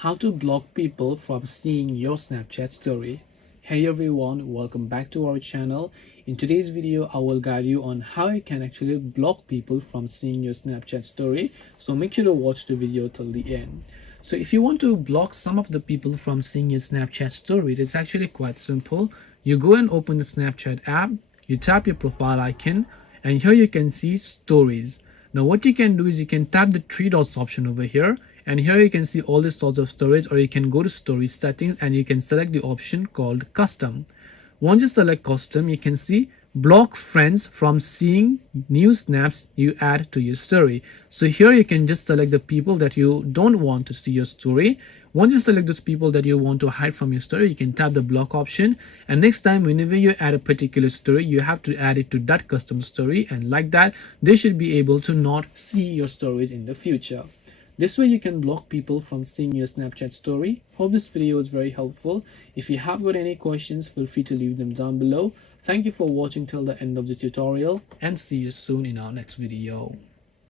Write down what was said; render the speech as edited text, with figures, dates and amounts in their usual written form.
How to block people from seeing your Snapchat story. Hey everyone, welcome back to our channel. In today's video, I will guide you on how you can actually block people from seeing your Snapchat story. So make sure to watch the video till the end. So if you want to block some of the people from seeing your Snapchat story, it's actually quite simple. You go and open the Snapchat app, you tap your profile icon, and here you can see stories. Now what you can do is you can tap the three dots option over here, and here you can see all the sorts of stories, or you can go to storage settings and you can select the option called custom. Once you select custom, you can see block friends from seeing new snaps you add to your story. So here you can just select the people that you don't want to see your story. Once you select those people that you want to hide from your story, you can tap the block option, and next time whenever you add a particular story, you have to add it to that custom story, and like that they should be able to not see your stories in the future. This way you can block people from seeing your Snapchat story. Hope this video was very helpful. If you have got any questions, feel free to leave them down below. Thank you for watching till the end of the tutorial, and see you soon in our next video.